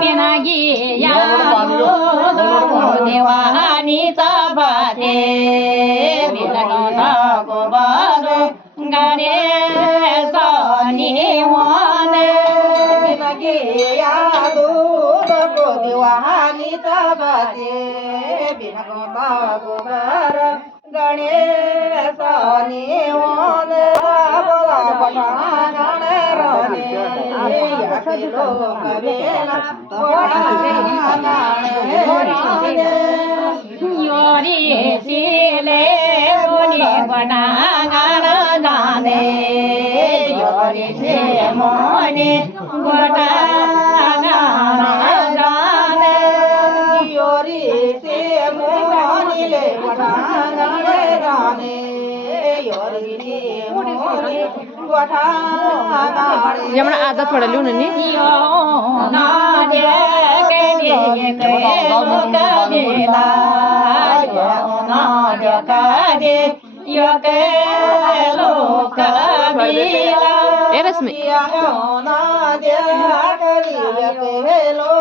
बिनागी या देवानीचा भाते बिलगवता गोबर गाणे निवाने बिनागी या देवानीचा भाते बिलगवता गोबर गणेश निवान बोला बटाणे राणे लोक बेला योरी सिले मुनि बटांगण जाने योरी से मोनि बटांगण जाने योरी से मोनि ले बटांगण जाने योरी से मोनि जेवण आता थोडं लिहून नी यो ना दे के लोक बेला यो ना दे का दे यो के लोक बेला ए रश्मी यो ना दे के लोक